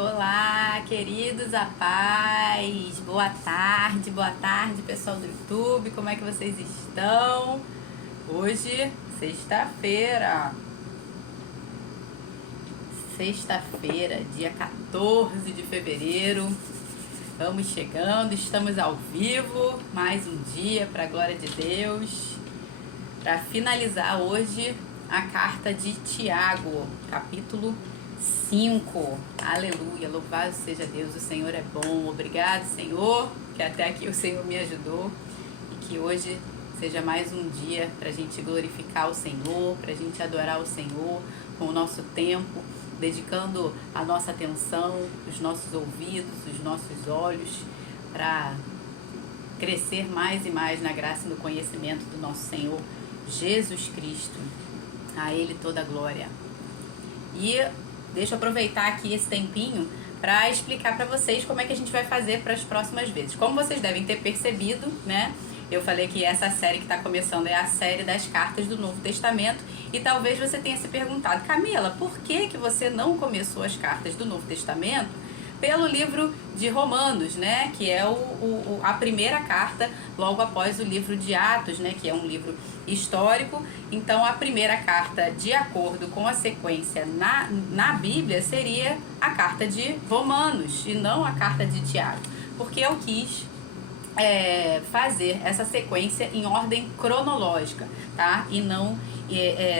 Olá, queridos, a paz. Boa tarde, pessoal do YouTube. Como é que vocês estão? Hoje, sexta-feira, dia 14 de fevereiro. Vamos chegando, estamos ao vivo. Mais um dia para a glória de Deus. Para finalizar hoje a carta de Tiago, capítulo 5. Aleluia, louvado seja Deus, o Senhor é bom. Obrigado, Senhor, que até aqui o Senhor me ajudou e que hoje seja mais um dia para a gente glorificar o Senhor, para a gente adorar o Senhor com o nosso tempo, dedicando a nossa atenção, os nossos ouvidos, os nossos olhos, para crescer mais e mais na graça e no conhecimento do nosso Senhor Jesus Cristo. A Ele toda a glória. E deixa eu aproveitar aqui esse tempinho para explicar para vocês como é que a gente vai fazer para as próximas vezes. Como vocês devem ter percebido, né? Eu falei que essa série que está começando é a série das cartas do Novo Testamento. E talvez você tenha se perguntado, Camila, por que você não começou as cartas do Novo Testamento pelo livro de Romanos, né? Que é a primeira carta logo após o livro de Atos, né? Que é um livro histórico. Então a primeira carta, de acordo com a sequência na Bíblia, seria a carta de Romanos e não a carta de Tiago, porque eu quis fazer essa sequência em ordem cronológica, tá? E não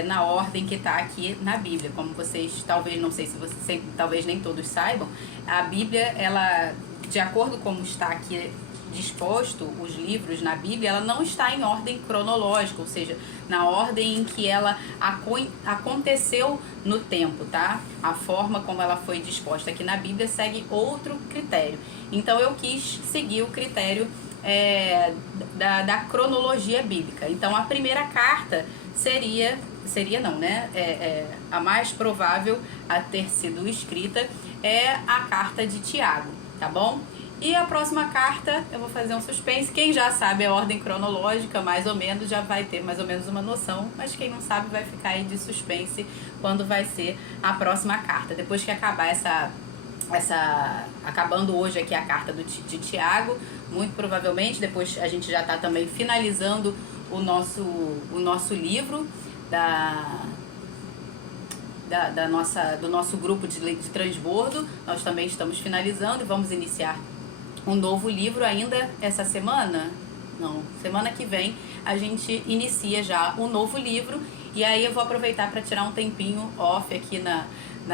na ordem que está aqui na Bíblia. Como vocês, talvez, não sei se vocês, talvez nem todos saibam, a Bíblia, ela, de acordo com como está aqui disposto os livros na Bíblia, ela não está em ordem cronológica, ou seja, na ordem em que ela aconteceu no tempo, tá? A forma como ela foi disposta aqui na Bíblia segue outro critério. Então eu quis seguir o critério da cronologia bíblica. Então a primeira carta seria não, né? A mais provável a ter sido escrita é a carta de Tiago, tá bom? E a próxima carta, eu vou fazer um suspense. Quem já sabe a ordem cronológica, mais ou menos, já vai ter mais ou menos uma noção. Mas quem não sabe vai ficar aí de suspense quando vai ser a próxima carta. Depois que acabar acabando hoje aqui a carta de Tiago, muito provavelmente, depois a gente já está também finalizando o nosso livro do nosso grupo de transbordo. Nós também estamos finalizando e vamos iniciar um novo livro ainda essa semana. Não, semana que vem a gente inicia já um novo livro. E aí eu vou aproveitar para tirar um tempinho off aqui na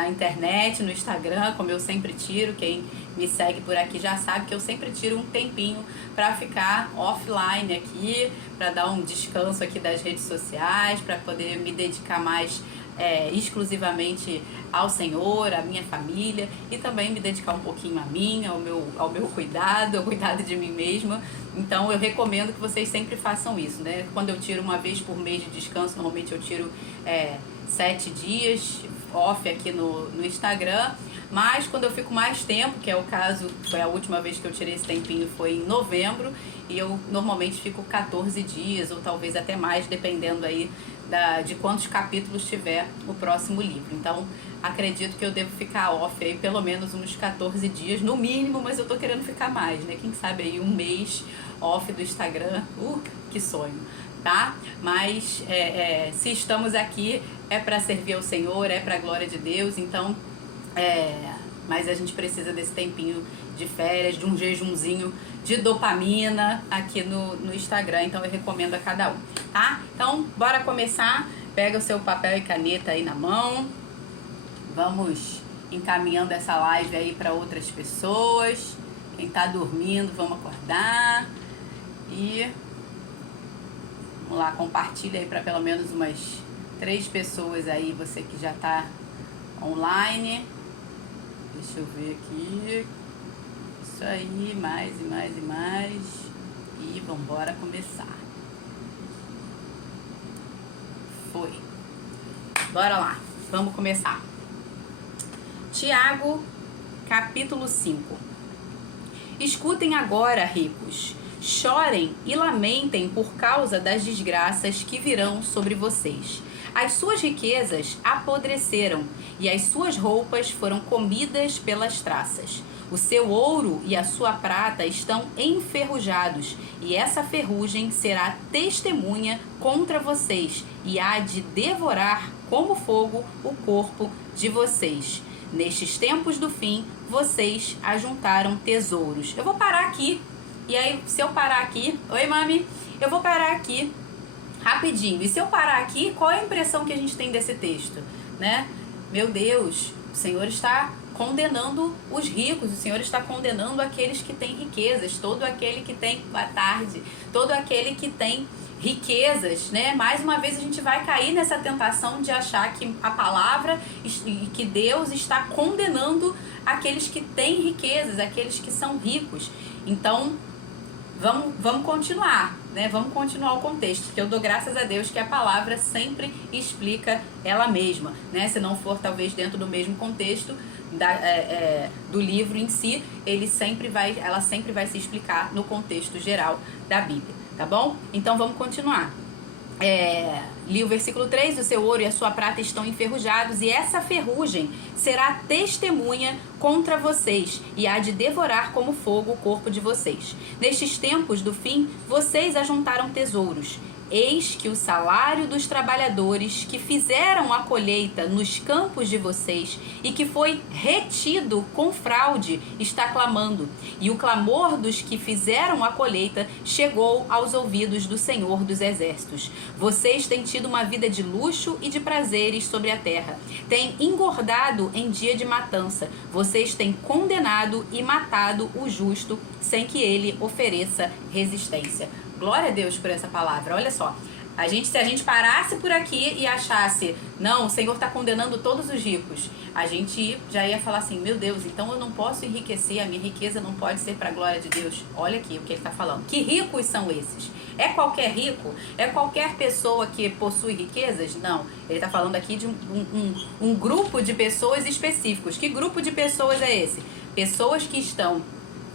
internet, no Instagram, como eu sempre tiro. Quem me segue por aqui já sabe que eu sempre tiro um tempinho para ficar offline aqui, para dar um descanso aqui das redes sociais, para poder me dedicar mais exclusivamente ao Senhor, à minha família, e também me dedicar um pouquinho a mim, ao meu cuidado, ao cuidado de mim mesma. Então eu recomendo que vocês sempre façam isso, né? Quando eu tiro uma vez por mês de descanso, normalmente eu tiro 7 dias off aqui no Instagram. Mas quando eu fico mais tempo, que é o caso, foi a última vez que eu tirei esse tempinho, foi em novembro, e eu normalmente fico 14 dias ou talvez até mais, dependendo aí de quantos capítulos tiver o próximo livro. Então acredito que eu devo ficar off aí pelo menos uns 14 dias no mínimo, mas eu tô querendo ficar mais, né? Quem sabe aí um mês off do Instagram, que sonho, tá? Mas se estamos aqui é para servir ao Senhor, é para a glória de Deus. Então mas a gente precisa desse tempinho de férias, de um jejumzinho de dopamina aqui no Instagram. Então eu recomendo a cada um, tá? Então bora começar. Pega o seu papel e caneta aí na mão. Vamos encaminhando essa live aí para outras pessoas. Quem tá dormindo, vamos acordar. E vamos lá, compartilha aí para pelo menos umas 3 pessoas aí, você que já tá online. Deixa eu ver aqui. Isso aí, mais e mais e mais. E vambora começar. Foi. Bora lá, vamos começar. Tiago, capítulo 5. Escutem agora, ricos. Chorem e lamentem por causa das desgraças que virão sobre vocês. As suas riquezas apodreceram e as suas roupas foram comidas pelas traças. O seu ouro e a sua prata estão enferrujados, e essa ferrugem será testemunha contra vocês, e há de devorar como fogo o corpo de vocês. Nestes tempos do fim, vocês ajuntaram tesouros. Eu vou parar aqui, e aí se eu parar aqui... Oi, mami! Eu vou parar aqui rapidinho. E se eu parar aqui, qual é a impressão que a gente tem desse texto? Né? Meu Deus, o Senhor está condenando os ricos, o Senhor está condenando aqueles que têm riquezas, todo aquele que tem, boa tarde, todo aquele que tem riquezas, né? Mais uma vez a gente vai cair nessa tentação de achar que a palavra e que Deus está condenando aqueles que têm riquezas, aqueles que são ricos. Então, vamos continuar, né? Vamos continuar o contexto, porque eu dou graças a Deus que a palavra sempre explica ela mesma, né? Se não for talvez dentro do mesmo contexto do livro em si, ela sempre vai se explicar no contexto geral da Bíblia, tá bom? Então vamos continuar. Li o versículo 3, o seu ouro e a sua prata estão enferrujados, e essa ferrugem será testemunha contra vocês, e há de devorar como fogo o corpo de vocês. Nestes tempos do fim, vocês ajuntaram tesouros. Eis que o salário dos trabalhadores que fizeram a colheita nos campos de vocês e que foi retido com fraude está clamando, e o clamor dos que fizeram a colheita chegou aos ouvidos do Senhor dos Exércitos. Vocês têm tido uma vida de luxo e de prazeres sobre a terra, têm engordado em dia de matança, vocês têm condenado e matado o justo sem que ele ofereça resistência. Glória a Deus por essa palavra. Olha só, se a gente parasse por aqui e achasse, não, o Senhor está condenando todos os ricos, a gente já ia falar assim, meu Deus, então eu não posso enriquecer, a minha riqueza não pode ser para a glória de Deus. Olha aqui o que ele está falando. Que ricos são esses? É qualquer rico? É qualquer pessoa que possui riquezas? Não. Ele está falando aqui de um grupo de pessoas específicos. Que grupo de pessoas é esse? Pessoas que estão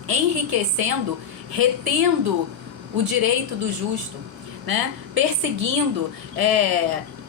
enriquecendo, retendo o direito do justo, né? Perseguindo,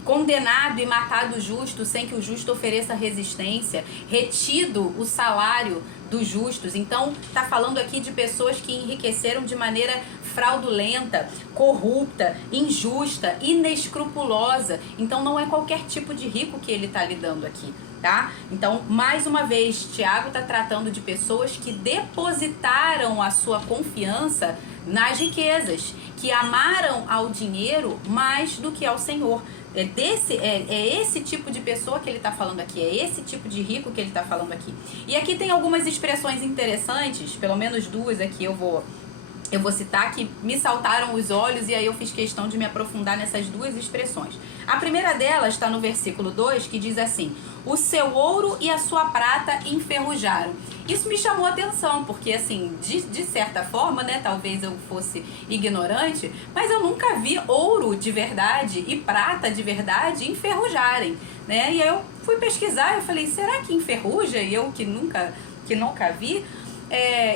condenado e matado o justo sem que o justo ofereça resistência, retido o salário dos justos. Então, está falando aqui de pessoas que enriqueceram de maneira fraudulenta, corrupta, injusta, inescrupulosa. Então, não é qualquer tipo de rico que ele está lidando aqui, tá? Então, mais uma vez, Tiago está tratando de pessoas que depositaram a sua confiança nas riquezas, que amaram ao dinheiro mais do que ao Senhor. É esse tipo de pessoa que ele está falando aqui, é esse tipo de rico que ele está falando aqui. E aqui tem algumas expressões interessantes, pelo menos duas aqui eu vou citar, que me saltaram os olhos, e aí eu fiz questão de me aprofundar nessas duas expressões. A primeira delas está no versículo 2, que diz assim: o seu ouro e a sua prata enferrujaram. Isso me chamou a atenção, porque assim, de certa forma, né, talvez eu fosse ignorante, mas eu nunca vi ouro de verdade e prata de verdade enferrujarem, né? E aí eu fui pesquisar, eu falei, será que enferruja? E eu que nunca vi.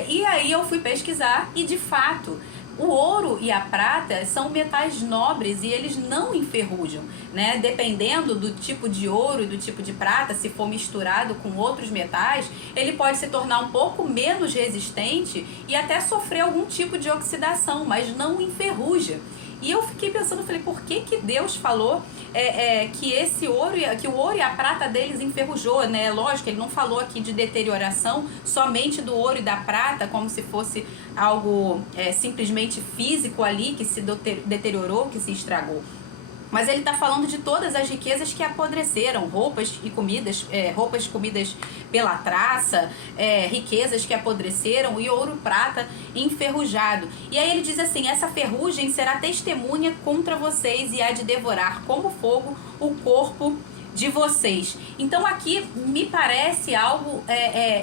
E aí eu fui pesquisar e, de fato, o ouro e a prata são metais nobres e eles não enferrujam, né? Dependendo do tipo de ouro e do tipo de prata, se for misturado com outros metais, ele pode se tornar um pouco menos resistente e até sofrer algum tipo de oxidação, mas não enferruja. E eu fiquei pensando, falei, por que Deus falou que o ouro e a prata deles enferrujou, né? Lógico, ele não falou aqui de deterioração somente do ouro e da prata, como se fosse algo simplesmente físico ali, que se deteriorou, que se estragou. Mas ele está falando de todas as riquezas que apodreceram, roupas comidas pela traça, riquezas que apodreceram e ouro, prata enferrujado. E aí ele diz assim, essa ferrugem será testemunha contra vocês e há de devorar como fogo o corpo de vocês. Então aqui me parece algo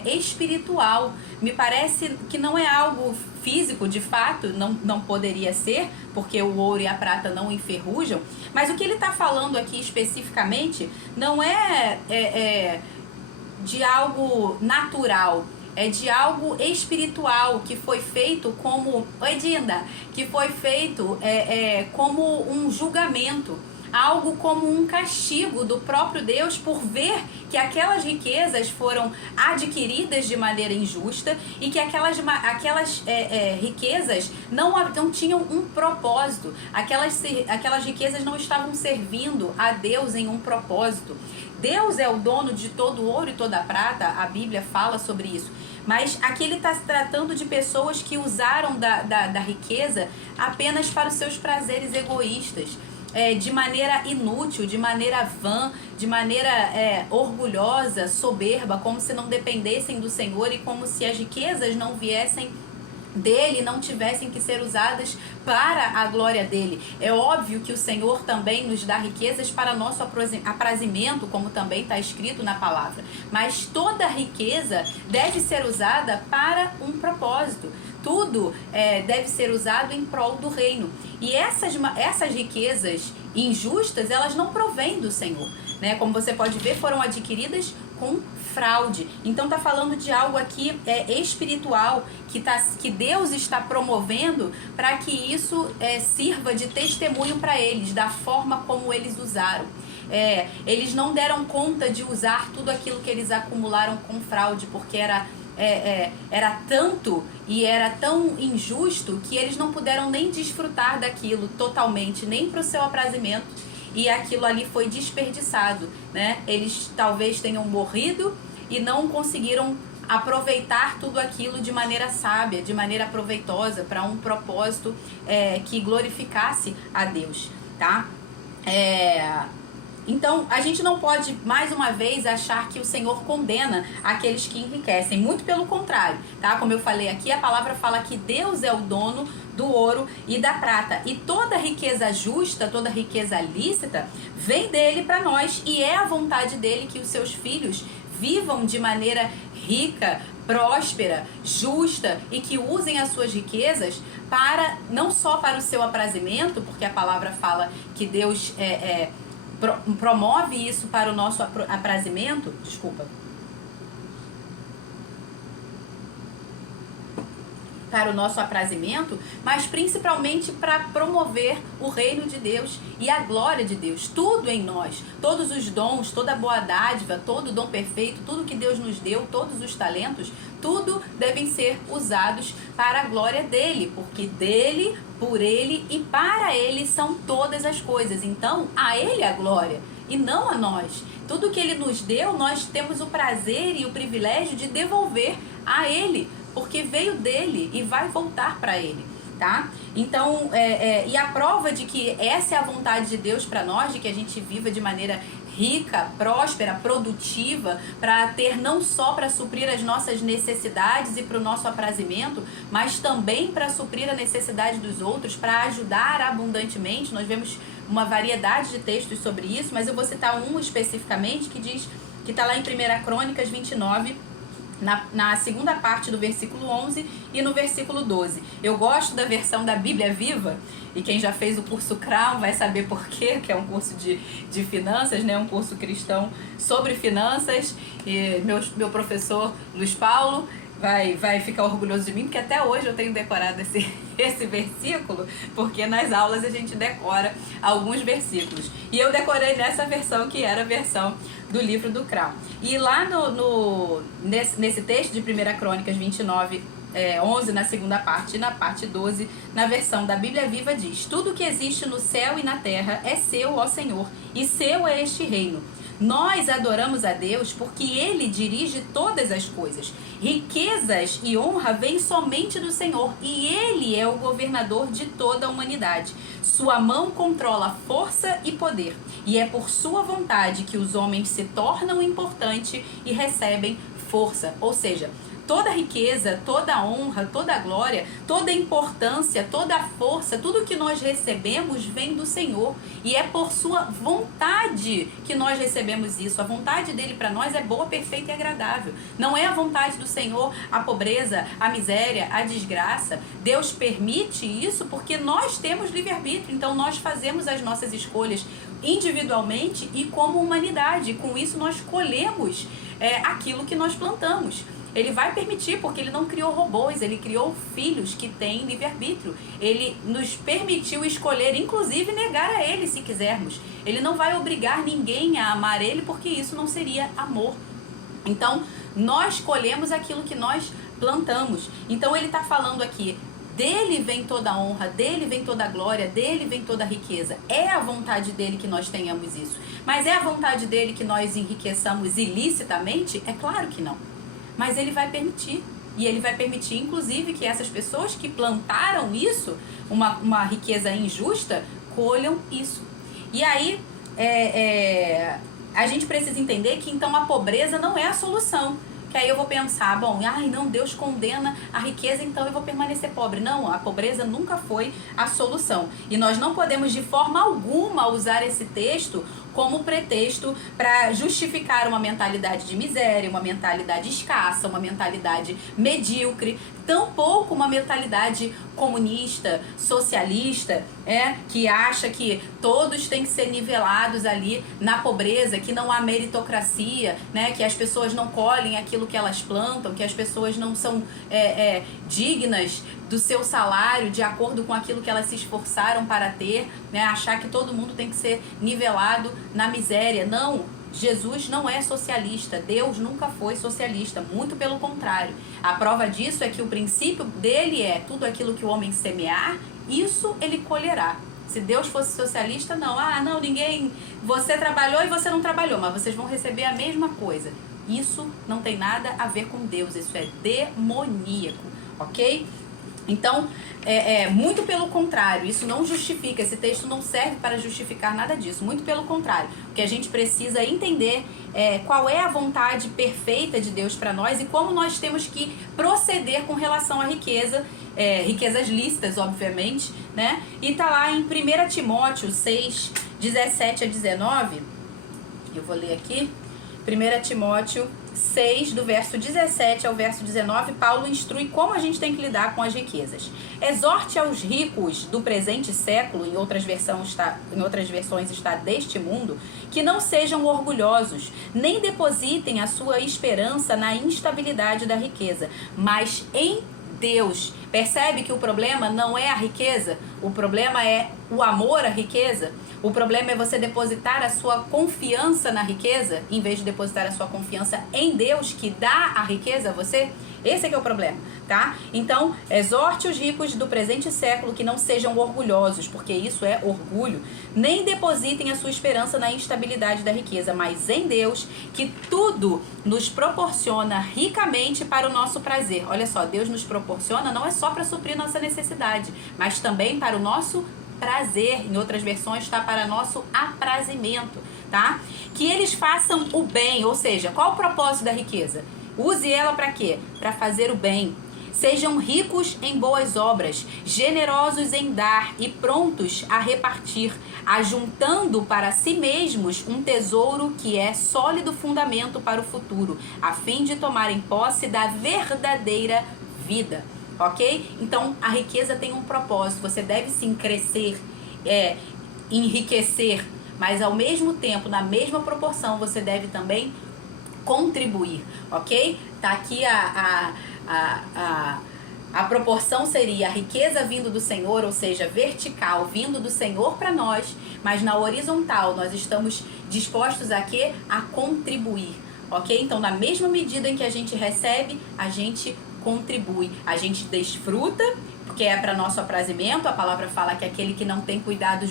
espiritual, me parece que não é algo físico, de fato, não poderia ser, porque o ouro e a prata não enferrujam, mas o que ele está falando aqui especificamente não é de algo natural, é de algo espiritual, que foi feito como... Oi, Dinda! Que foi feito como um julgamento. algo como um castigo do próprio Deus por ver que aquelas riquezas foram adquiridas de maneira injusta e que aquelas riquezas não tinham um propósito, aquelas riquezas não estavam servindo a Deus em um propósito. Deus é o dono de todo o ouro e toda a prata, a Bíblia fala sobre isso. Mas aqui ele está se tratando de pessoas que usaram da riqueza apenas para os seus prazeres egoístas, de maneira inútil, de maneira vã, de maneira orgulhosa, soberba, como se não dependessem do Senhor e como se as riquezas não viessem dele, não tivessem que ser usadas para a glória dele. É óbvio que o Senhor também nos dá riquezas para nosso aprazimento, como também está escrito na palavra. Mas toda riqueza deve ser usada para um propósito. Tudo deve ser usado em prol do reino. E essas riquezas injustas, elas não provêm do Senhor, né? Como você pode ver, foram adquiridas com fraude. Então tá falando de algo aqui espiritual que Deus está promovendo para que isso sirva de testemunho para eles, da forma como eles usaram. Eles não deram conta de usar tudo aquilo que eles acumularam com fraude, porque era tanto e era tão injusto que eles não puderam nem desfrutar daquilo totalmente, nem para o seu aprazimento, e aquilo ali foi desperdiçado, né? Eles talvez tenham morrido e não conseguiram aproveitar tudo aquilo de maneira sábia, de maneira proveitosa, para um propósito que glorificasse a Deus, tá? Então, a gente não pode, mais uma vez, achar que o Senhor condena aqueles que enriquecem. Muito pelo contrário, tá? Como eu falei aqui, a palavra fala que Deus é o dono do ouro e da prata. E toda riqueza justa, toda riqueza lícita, vem dele para nós. E é a vontade dele que os seus filhos vivam de maneira rica, próspera, justa, e que usem as suas riquezas para, não só para o seu aprazimento, porque a palavra fala que Deus promove isso para o nosso aprazimento, para o nosso aprazimento, mas principalmente para promover o reino de Deus e a glória de Deus. Tudo em nós, todos os dons, toda a boa dádiva, todo o dom perfeito, tudo que Deus nos deu, todos os talentos, tudo devem ser usados para a glória dele, porque dele, por ele e para ele são todas as coisas. Então, a ele a glória e não a nós. Tudo que ele nos deu, nós temos o prazer e o privilégio de devolver a ele, porque veio dele e vai voltar para ele, tá? Então, e a prova de que essa é a vontade de Deus para nós, de que a gente viva de maneira rica, próspera, produtiva, para ter não só para suprir as nossas necessidades e para o nosso aprazimento, mas também para suprir a necessidade dos outros, para ajudar abundantemente. Nós vemos uma variedade de textos sobre isso, mas eu vou citar um especificamente que diz, que está lá em 1 Crônicas 29, na segunda parte do versículo 11 e no versículo 12. Eu gosto da versão da Bíblia Viva, e quem já fez o curso Crown vai saber por quê, que é um curso de finanças, né? Um curso cristão sobre finanças, e meu professor Luiz Paulo vai ficar orgulhoso de mim, porque até hoje eu tenho decorado esse versículo, porque nas aulas a gente decora alguns versículos. E eu decorei nessa versão, que era a versão do livro do Crown. E lá nesse texto de 1 Crônicas 29, 11, na segunda parte, e na parte 12, na versão da Bíblia Viva, diz: tudo que existe no céu e na terra é seu, ó Senhor, e seu é este reino. Nós adoramos a Deus porque Ele dirige todas as coisas. Riquezas e honra vêm somente do Senhor, e Ele é o governador de toda a humanidade. Sua mão controla força e poder, e é por sua vontade que os homens se tornam importantes e recebem força. Ou seja, toda riqueza, toda honra, toda glória, toda importância, toda força, tudo que nós recebemos vem do Senhor. E é por sua vontade que nós recebemos isso. A vontade dele para nós é boa, perfeita e agradável. Não é a vontade do Senhor a pobreza, a miséria, a desgraça. Deus permite isso porque nós temos livre-arbítrio. Então nós fazemos as nossas escolhas individualmente e como humanidade. Com isso nós colhemos aquilo que nós plantamos. Ele vai permitir, porque ele não criou robôs, ele criou filhos que têm livre-arbítrio. Ele nos permitiu escolher, inclusive negar a ele se quisermos. Ele não vai obrigar ninguém a amar ele, porque isso não seria amor. Então, nós colhemos aquilo que nós plantamos. Então, ele está falando aqui, dele vem toda a honra, dele vem toda a glória, dele vem toda a riqueza. É a vontade dele que nós tenhamos isso. Mas é a vontade dele que nós enriqueçamos ilicitamente? É claro que não. Mas ele vai permitir. E ele vai permitir, inclusive, que essas pessoas que plantaram isso, uma riqueza injusta, colham isso. E aí, a gente precisa entender que, então, a pobreza não é a solução. Que aí eu vou pensar, bom, ai não, Deus condena a riqueza, então eu vou permanecer pobre. Não, a pobreza nunca foi a solução. E nós não podemos de forma alguma usar esse texto como pretexto para justificar uma mentalidade de miséria, uma mentalidade escassa, uma mentalidade medíocre, tampouco uma mentalidade comunista, socialista, que acha que todos têm que ser nivelados ali na pobreza, que não há meritocracia, que as pessoas não colhem aquilo que elas plantam, que as pessoas não são dignas do seu salário de acordo com aquilo que elas se esforçaram para ter, achar que todo mundo tem que ser nivelado na miséria. Não, Jesus não é socialista, Deus nunca foi socialista, muito pelo contrário. A prova disso é que o princípio dele é tudo aquilo que o homem semear, isso ele colherá. Se Deus fosse socialista, não, ninguém, você trabalhou e você não trabalhou, mas vocês vão receber a mesma coisa. Isso não tem nada a ver com Deus, isso é demoníaco, ok? Então, muito pelo contrário, isso não justifica, esse texto não serve para justificar nada disso, muito pelo contrário. O que a gente precisa entender qual é a vontade perfeita de Deus para nós e como nós temos que proceder com relação à riqueza, riquezas lícitas, obviamente, E tá lá em 1 Timóteo 6, 17 a 19, eu vou ler aqui, 1 Timóteo 6, do verso 17 ao verso 19, Paulo instrui como a gente tem que lidar com as riquezas. Exorte aos ricos do presente século, em outras versões está deste mundo, que não sejam orgulhosos, nem depositem a sua esperança na instabilidade da riqueza, mas em Deus. Percebe que o problema não é a riqueza, o problema é o amor à riqueza. O problema é você depositar a sua confiança na riqueza, em vez de depositar a sua confiança em Deus, que dá a riqueza a você. Esse é que é o problema, tá? Então, exorte os ricos do presente século que não sejam orgulhosos, porque isso é orgulho. Nem depositem a sua esperança na instabilidade da riqueza, mas em Deus, que tudo nos proporciona ricamente para o nosso prazer. Olha só, Deus nos proporciona não é só para suprir nossa necessidade, mas também para o nosso prazer. Em outras versões está para nosso aprazimento, tá? Que eles façam o bem, ou seja, qual o propósito da riqueza? Use ela para quê? Para fazer o bem. Sejam ricos em boas obras, generosos em dar e prontos a repartir, ajuntando para si mesmos um tesouro que é sólido fundamento para o futuro, a fim de tomarem posse da verdadeira vida. Ok? Então, a riqueza tem um propósito. Você deve sim crescer, enriquecer, mas ao mesmo tempo, na mesma proporção, você deve também contribuir, ok? Tá aqui a proporção seria a riqueza vindo do Senhor, ou seja, vertical, vindo do Senhor para nós, mas na horizontal nós estamos dispostos a quê? A contribuir, ok? Então, na mesma medida em que a gente recebe, a gente contribui, a gente desfruta, porque é para nosso aprazimento. A palavra fala que aquele que não tem cuidado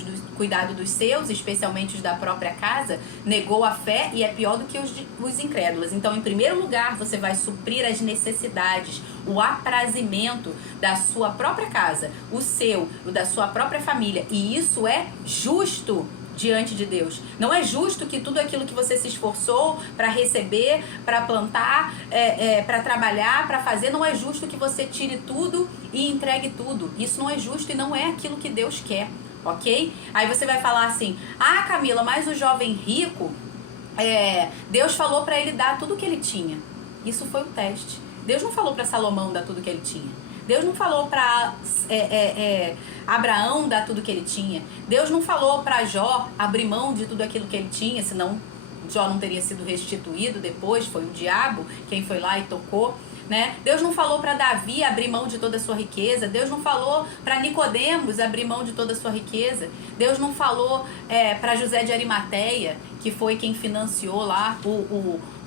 dos seus, especialmente os da própria casa, negou a fé e é pior do que os incrédulos. Então, em primeiro lugar, você vai suprir as necessidades, o aprazimento da sua própria casa, o da sua própria família, e isso é justo diante de Deus. Não é justo que tudo aquilo que você se esforçou para receber, para plantar, para trabalhar, para fazer, não é justo que você tire tudo e entregue tudo. Isso não é justo e não é aquilo que Deus quer, ok? Aí você vai falar assim, Camila, mas o jovem rico, Deus falou para ele dar tudo que ele tinha. Isso foi o teste. Deus não falou para Salomão dar tudo que ele tinha. Deus não falou para Abraão dar tudo que ele tinha. Deus não falou para Jó abrir mão de tudo aquilo que ele tinha, senão Jó não teria sido restituído depois, foi o diabo quem foi lá e tocou né? Deus não falou para Davi abrir mão de toda a sua riqueza. Deus não falou para Nicodemos abrir mão de toda a sua riqueza. Deus não falou para José de Arimateia, que foi quem financiou lá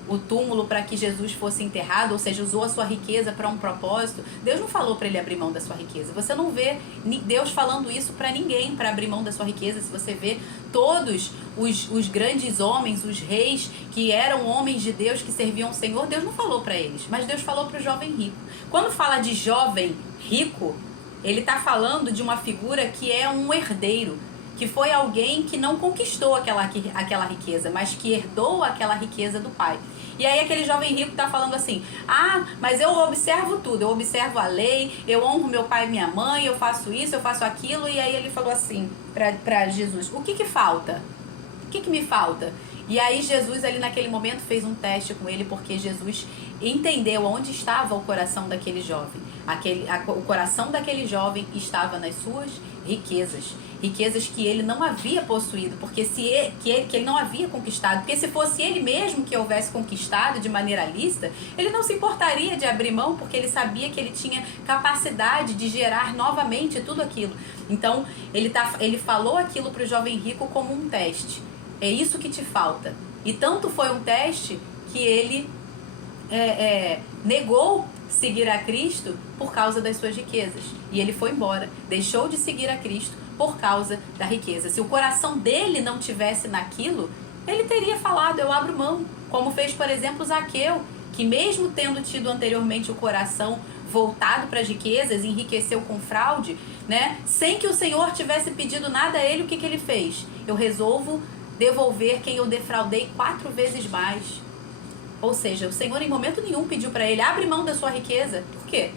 o túmulo para que Jesus fosse enterrado, ou seja, usou a sua riqueza para um propósito. Deus não falou para ele abrir mão da sua riqueza. Você não vê Deus falando isso para ninguém, para abrir mão da sua riqueza. Se você vê todos os grandes homens, os reis que eram homens de Deus, que serviam ao Senhor, Deus não falou para eles, mas Deus falou para o jovem rico. Quando fala de jovem rico, ele está falando de uma figura que é um herdeiro, que foi alguém que não conquistou aquela riqueza, mas que herdou aquela riqueza do pai. E aí aquele jovem rico está falando assim: ah, mas eu observo tudo, eu observo a lei, eu honro meu pai e minha mãe, eu faço isso, eu faço aquilo. E aí ele falou assim para Jesus: o que falta? O que me falta? E aí Jesus ali naquele momento fez um teste com ele, porque Jesus entendeu onde estava o coração daquele jovem. O coração daquele jovem estava nas suas riquezas. Riquezas que ele não havia possuído, porque que ele não havia conquistado. Porque se fosse ele mesmo que houvesse conquistado de maneira lícita, ele não se importaria de abrir mão, porque ele sabia que ele tinha capacidade de gerar novamente tudo aquilo. Então, ele falou aquilo para o jovem rico como um teste. É isso que te falta. E tanto foi um teste que ele negou seguir a Cristo por causa das suas riquezas. E ele foi embora, deixou de seguir a Cristo por causa da riqueza. Se o coração dele não tivesse naquilo, ele teria falado: eu abro mão. Como fez, por exemplo, Zaqueu, que mesmo tendo tido anteriormente o coração voltado para as riquezas, enriqueceu com fraude, né? Sem que o Senhor tivesse pedido nada a ele, o que ele fez? Eu resolvo devolver quem eu defraudei 4 vezes mais. Ou seja, o Senhor em momento nenhum pediu para ele: abre mão da sua riqueza. Por quê?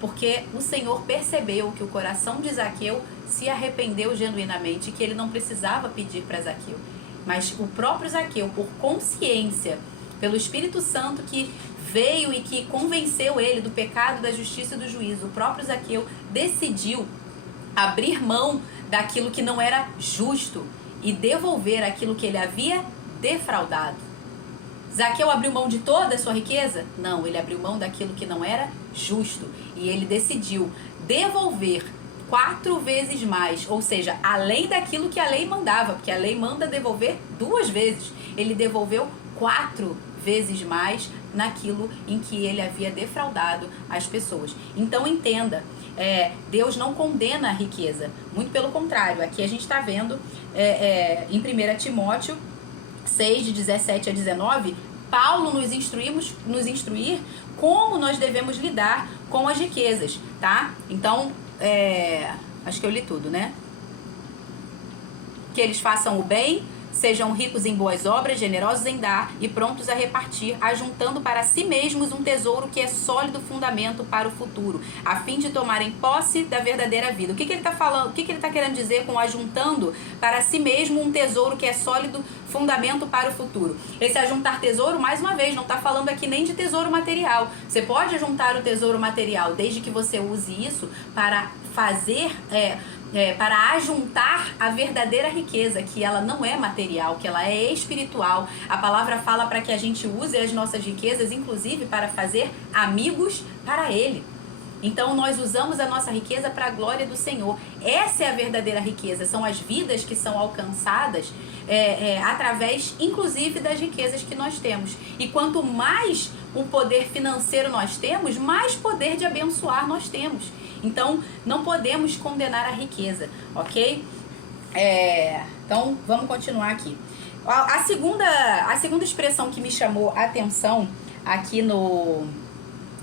Porque o Senhor percebeu que o coração de Zaqueu se arrependeu genuinamente, que ele não precisava pedir para Zaqueu. Mas o próprio Zaqueu, por consciência, pelo Espírito Santo que veio e que convenceu ele do pecado, da justiça e do juízo, o próprio Zaqueu decidiu abrir mão daquilo que não era justo e devolver aquilo que ele havia defraudado. Zaqueu abriu mão de toda a sua riqueza? Não, ele abriu mão daquilo que não era justo. E ele decidiu devolver 4 vezes mais, ou seja, além daquilo que a lei mandava, porque a lei manda devolver 2 vezes. Ele devolveu 4 vezes mais naquilo em que ele havia defraudado as pessoas. Então entenda, Deus não condena a riqueza, muito pelo contrário. Aqui a gente está vendo em 1 Timóteo 6, de 17 a 19, Paulo nos instruir como nós devemos lidar com as riquezas, tá? Então, acho que eu li tudo, né? Que eles façam o bem, sejam ricos em boas obras, generosos em dar e prontos a repartir, ajuntando para si mesmos um tesouro que é sólido fundamento para o futuro, a fim de tomarem posse da verdadeira vida. O que ele está falando? O que ele está querendo dizer com ajuntando para si mesmo um tesouro que é sólido fundamento para o futuro? Esse ajuntar tesouro, mais uma vez, não está falando aqui nem de tesouro material. Você pode ajuntar o tesouro material, desde que você use isso para fazer... para ajuntar a verdadeira riqueza, que ela não é material, que ela é espiritual. A palavra fala para que a gente use as nossas riquezas, inclusive para fazer amigos para Ele. Então nós usamos a nossa riqueza para a glória do Senhor. Essa é a verdadeira riqueza, são as vidas que são alcançadas através, inclusive, das riquezas que nós temos. E quanto mais o poder financeiro nós temos, mais poder de abençoar nós temos. Então, não podemos condenar a riqueza, ok? Então, vamos continuar aqui. A segunda expressão que me chamou a atenção aqui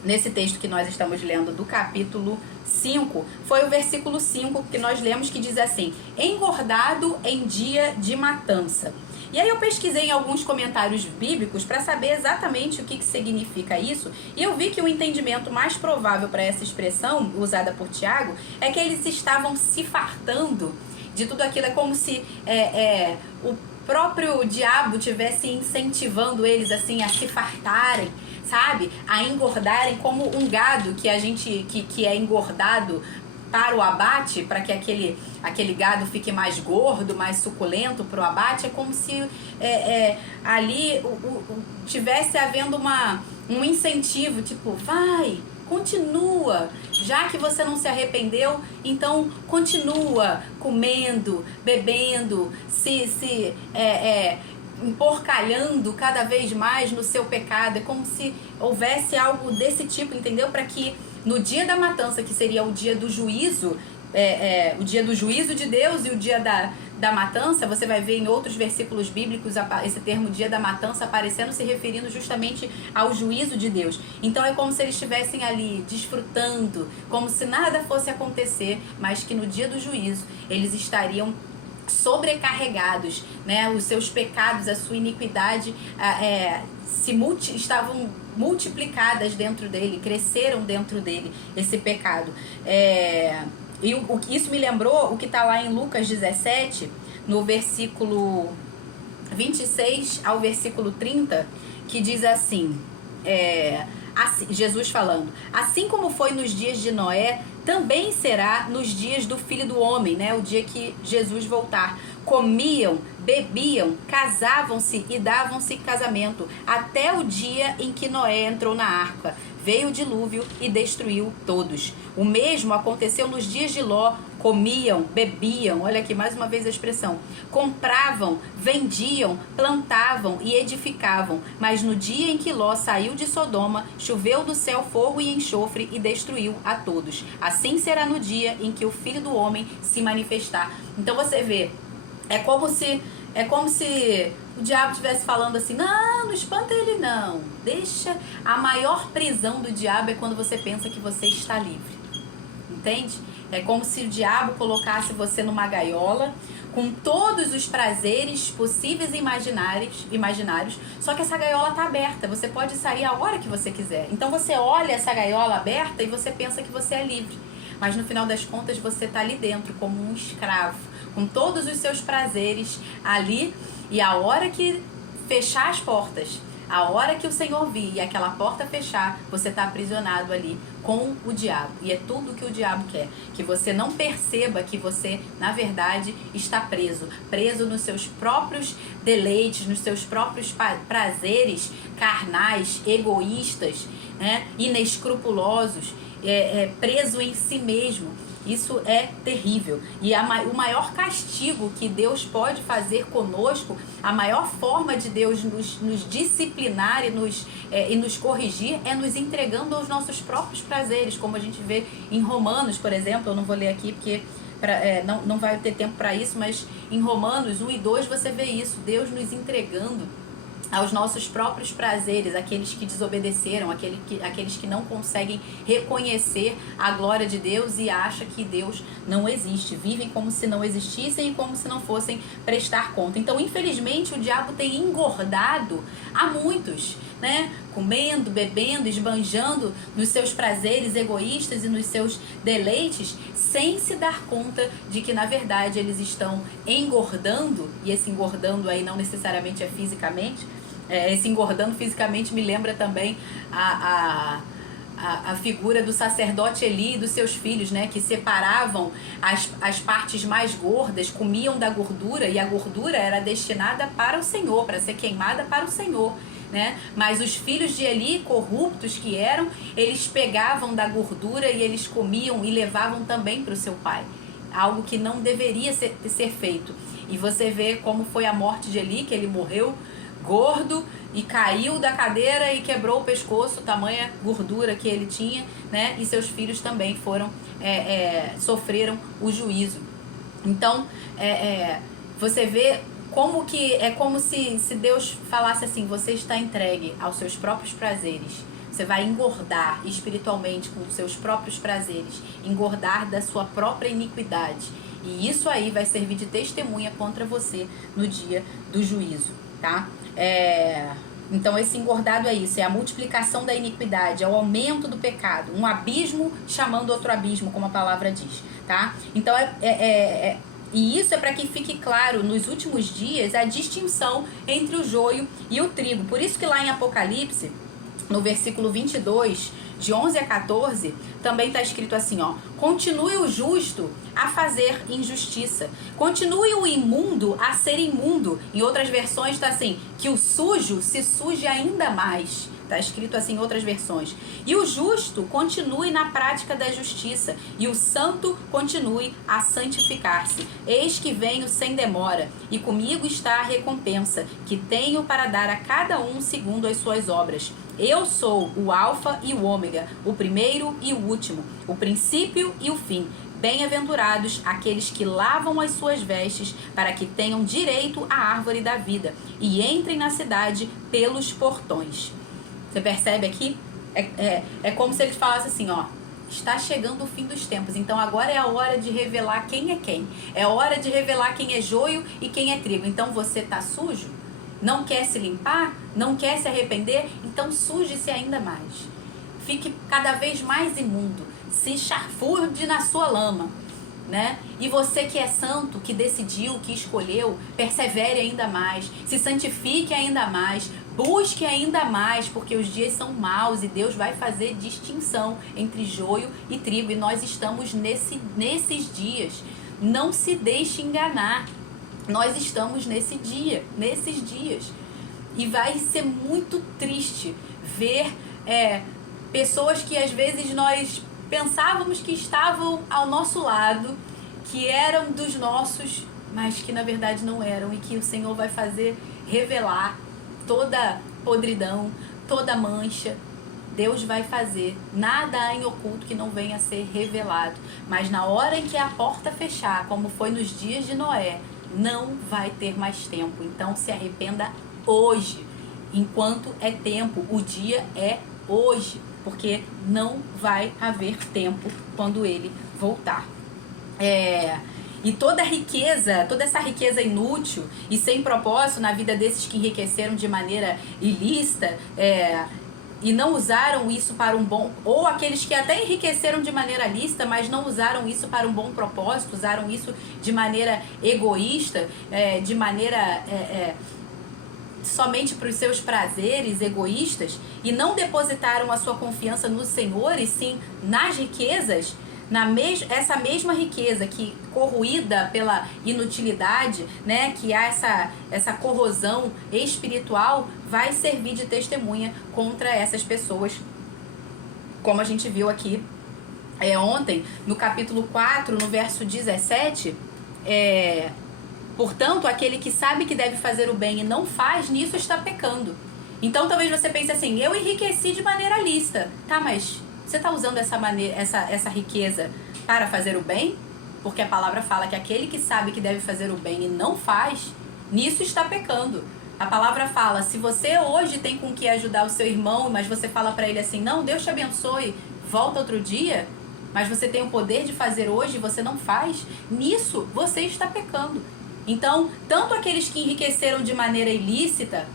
nesse texto que nós estamos lendo do capítulo 5, foi o versículo 5 que nós lemos, que diz assim: engordado em dia de matança. E aí eu pesquisei em alguns comentários bíblicos para saber exatamente o que significa isso, e eu vi que o entendimento mais provável para essa expressão usada por Tiago é que eles estavam se fartando de tudo aquilo. É como se o próprio diabo estivesse incentivando eles assim a se fartarem, sabe? A engordarem, como um gado que que é engordado para o abate, para que aquele gado fique mais gordo, mais suculento para o abate. É como se ali tivesse havendo um incentivo, tipo, vai, continua, já que você não se arrependeu, então continua comendo, bebendo, se emporcalhando cada vez mais no seu pecado. É como se houvesse algo desse tipo, entendeu? Para que no dia da matança, que seria o dia do juízo, o dia do juízo de Deus e o dia da matança, você vai ver em outros versículos bíblicos esse termo dia da matança aparecendo, se referindo justamente ao juízo de Deus. Então é como se eles estivessem ali desfrutando, como se nada fosse acontecer, mas que no dia do juízo eles estariam sobrecarregados, né? Os seus pecados, a sua iniquidade estavam multiplicadas dentro dele, cresceram dentro dele esse pecado. E isso me lembrou o que está lá em Lucas 17, no versículo 26 ao versículo 30, que diz assim, Jesus falando: assim como foi nos dias de Noé, também será nos dias do Filho do Homem, né? O dia que Jesus voltar. Comiam, bebiam, casavam-se e davam-se casamento, até o dia em que Noé entrou na arca. Veio o dilúvio e destruiu todos. O mesmo aconteceu nos dias de Ló. Comiam, bebiam, olha aqui mais uma vez a expressão, compravam, vendiam, plantavam e edificavam. Mas no dia em que Ló saiu de Sodoma, choveu do céu fogo e enxofre e destruiu a todos. Assim será no dia em que o Filho do Homem se manifestar. Então você vê, é como se o diabo estivesse falando assim: não espanta ele não. Deixa. A maior prisão do diabo é quando você pensa que você está livre. Entende? É como se o diabo colocasse você numa gaiola com todos os prazeres possíveis e imaginários, só que essa gaiola está aberta. Você pode sair a hora que você quiser. Então você olha essa gaiola aberta e você pensa que você é livre. Mas no final das contas você está ali dentro como um escravo, com todos os seus prazeres ali, e a hora que fechar as portas, a hora que o Senhor vir e aquela porta fechar, você está aprisionado ali com o diabo. E é tudo que o diabo quer, que você não perceba que você, na verdade, está preso nos seus próprios deleites, nos seus próprios prazeres carnais, egoístas, né? Inescrupulosos, preso em si mesmo. Isso é terrível. E o maior castigo que Deus pode fazer conosco, a maior forma de Deus nos disciplinar e nos corrigir, é nos entregando aos nossos próprios prazeres, como a gente vê em Romanos, por exemplo. Eu não vou ler aqui porque não vai ter tempo para isso, mas em Romanos 1 e 2 você vê isso, Deus nos entregando aos nossos próprios prazeres, aqueles que desobedeceram, aqueles que não conseguem reconhecer a glória de Deus e acham que Deus não existe, vivem como se não existissem e como se não fossem prestar conta. Então, infelizmente, o diabo tem engordado a muitos, né? Comendo, bebendo, esbanjando nos seus prazeres egoístas e nos seus deleites, sem se dar conta de que, na verdade, eles estão engordando, e esse engordando aí não necessariamente é fisicamente. Esse engordando fisicamente me lembra também a figura do sacerdote Eli e dos seus filhos, né? Que separavam as partes mais gordas, comiam da gordura, e a gordura era destinada para o Senhor, para ser queimada para o Senhor, né? Mas os filhos de Eli, corruptos que eram, eles pegavam da gordura e eles comiam e levavam também para o seu pai. Algo que não deveria ser feito. E você vê como foi a morte de Eli, que ele morreu gordo e caiu da cadeira e quebrou o pescoço, tamanha gordura que ele tinha, né? E seus filhos também sofreram o juízo. Então, você vê como que é como se Deus falasse assim: você está entregue aos seus próprios prazeres. Você vai engordar espiritualmente com os seus próprios prazeres, engordar da sua própria iniquidade. E isso aí vai servir de testemunha contra você no dia do juízo, tá? Então esse engordado é isso, é a multiplicação da iniquidade, é o aumento do pecado, um abismo chamando outro abismo, como a palavra diz, tá? Então e isso é para que fique claro nos últimos dias a distinção entre o joio e o trigo. Por isso que lá em Apocalipse, no versículo 22, de 11 a 14, também está escrito assim, ó: continue o justo a fazer injustiça, continue o imundo a ser imundo. Em outras versões está assim: que o sujo se suje ainda mais, Está escrito assim em outras versões. E o justo continue na prática da justiça, e o santo continue a santificar-se. Eis que venho sem demora, e comigo está a recompensa, que tenho para dar a cada um segundo as suas obras. Eu sou o Alfa e o Ômega, o primeiro e o último, o princípio e o fim. Bem-aventurados aqueles que lavam as suas vestes, para que tenham direito à árvore da vida e entrem na cidade pelos portões. Você percebe aqui? É como se ele falasse assim, ó, está chegando o fim dos tempos, então agora é a hora de revelar quem é quem. É hora de revelar quem é joio e quem é trigo. Então você tá sujo? Não quer se limpar? Não quer se arrepender? Então suje-se ainda mais. Fique cada vez mais imundo. Se chafurde na sua lama, né? E você que é santo, que decidiu, que escolheu, persevere ainda mais, se santifique ainda mais, busque ainda mais, porque os dias são maus e Deus vai fazer distinção entre joio e trigo, e nós estamos nesses dias. Não se deixe enganar, nós estamos nesses dias, e vai ser muito triste ver pessoas que às vezes nós pensávamos que estavam ao nosso lado, que eram dos nossos, mas que na verdade não eram, e que o Senhor vai fazer revelar toda podridão, toda mancha. Deus vai fazer, nada há em oculto que não venha a ser revelado. Mas na hora em que a porta fechar, como foi nos dias de Noé, não vai ter mais tempo. Então se arrependa hoje, enquanto é tempo. O dia é hoje, porque não vai haver tempo quando ele voltar. E toda essa riqueza inútil e sem propósito na vida desses que enriqueceram de maneira ilícita, e não usaram isso para um bom, ou aqueles que até enriqueceram de maneira lícita, mas não usaram isso para um bom propósito, usaram isso de maneira egoísta, de maneira somente para os seus prazeres egoístas, e não depositaram a sua confiança no Senhor, e sim nas riquezas, essa mesma riqueza que, corroída pela inutilidade, né, que há essa corrosão espiritual, vai servir de testemunha contra essas pessoas, como a gente viu aqui ontem, no capítulo 4, no verso 17, portanto, aquele que sabe que deve fazer o bem e não faz, nisso está pecando. Então, talvez você pense assim, eu enriqueci de maneira lícita. Tá, mas você está usando essa riqueza para fazer o bem? Porque a palavra fala que aquele que sabe que deve fazer o bem e não faz, nisso está pecando. A palavra fala, se você hoje tem com que ajudar o seu irmão, mas você fala para ele assim, não, Deus te abençoe, volta outro dia, mas você tem o poder de fazer hoje e você não faz, nisso você está pecando. Então, tanto aqueles que enriqueceram de maneira ilícita,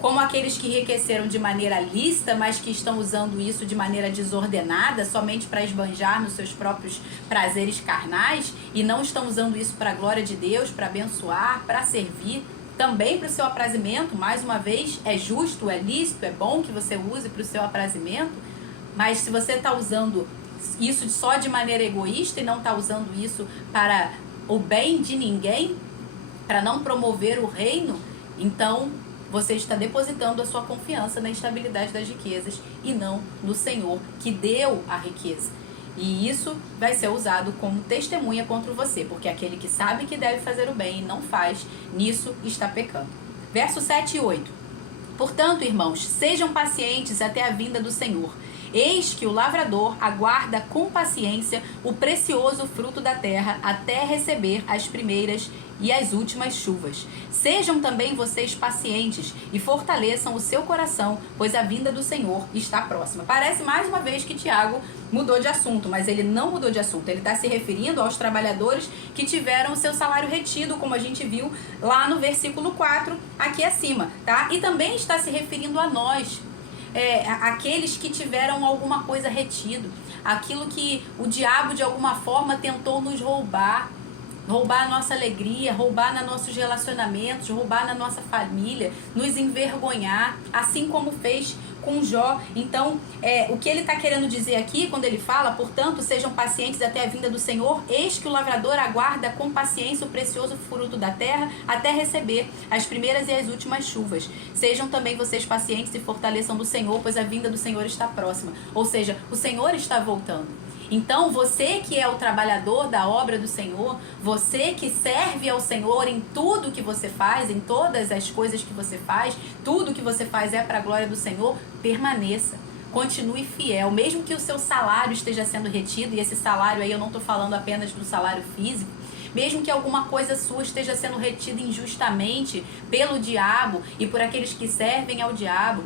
como aqueles que enriqueceram de maneira lícita, mas que estão usando isso de maneira desordenada, somente para esbanjar nos seus próprios prazeres carnais, e não estão usando isso para a glória de Deus, para abençoar, para servir, também para o seu aprazimento. Mais uma vez, é justo, é lícito, é bom que você use para o seu aprazimento, mas se você está usando isso só de maneira egoísta e não está usando isso para o bem de ninguém, para não promover o reino, então você está depositando a sua confiança na estabilidade das riquezas e não no Senhor que deu a riqueza. E isso vai ser usado como testemunha contra você, porque aquele que sabe que deve fazer o bem e não faz, nisso está pecando. Verso 7 e 8. Portanto, irmãos, sejam pacientes até a vinda do Senhor. Eis que o lavrador aguarda com paciência o precioso fruto da terra até receber as primeiras e as últimas chuvas. Sejam também vocês pacientes e fortaleçam o seu coração, pois a vinda do Senhor está próxima. Parece mais uma vez que Tiago mudou de assunto, mas ele não mudou de assunto. Ele está se referindo aos trabalhadores que tiveram o seu salário retido, como a gente viu lá no versículo 4, aqui acima, tá? E também está se referindo a nós, aqueles que tiveram alguma coisa retido, aquilo que o diabo de alguma forma tentou nos roubar a nossa alegria, roubar nos nossos relacionamentos, roubar na nossa família, nos envergonhar, assim como fez com Jó. Então, o que ele está querendo dizer aqui, quando ele fala, portanto, sejam pacientes até a vinda do Senhor, eis que o lavrador aguarda com paciência o precioso fruto da terra, até receber as primeiras e as últimas chuvas. Sejam também vocês pacientes e fortaleçam do Senhor, pois a vinda do Senhor está próxima. Ou seja, o Senhor está voltando. Então, você que é o trabalhador da obra do Senhor, você que serve ao Senhor em tudo que você faz, em todas as coisas que você faz, tudo que você faz é para a glória do Senhor, permaneça. Continue fiel, mesmo que o seu salário esteja sendo retido, e esse salário aí eu não estou falando apenas do salário físico, mesmo que alguma coisa sua esteja sendo retida injustamente pelo diabo e por aqueles que servem ao diabo,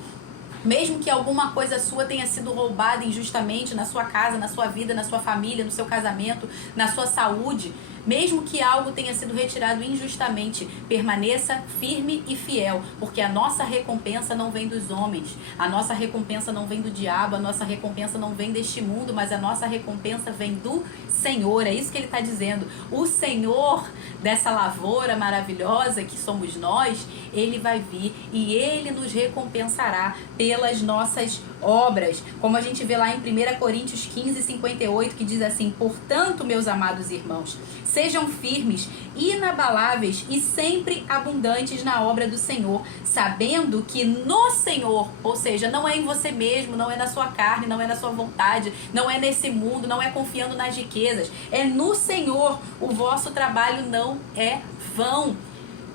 mesmo que alguma coisa sua tenha sido roubada injustamente na sua casa, na sua vida, na sua família, no seu casamento, na sua saúde, mesmo que algo tenha sido retirado injustamente, permaneça firme e fiel, porque a nossa recompensa não vem dos homens, a nossa recompensa não vem do diabo, a nossa recompensa não vem deste mundo, mas a nossa recompensa vem do Senhor. É isso que ele está dizendo. O Senhor dessa lavoura maravilhosa que somos nós, ele vai vir e ele nos recompensará pelas nossas obras, como a gente vê lá em 1 Coríntios 15, 58, que diz assim: portanto, meus amados irmãos, sejam firmes, inabaláveis e sempre abundantes na obra do Senhor, sabendo que no Senhor, ou seja, não é em você mesmo, não é na sua carne, não é na sua vontade, não é nesse mundo, não é confiando nas riquezas, é no Senhor. O vosso trabalho não é vão.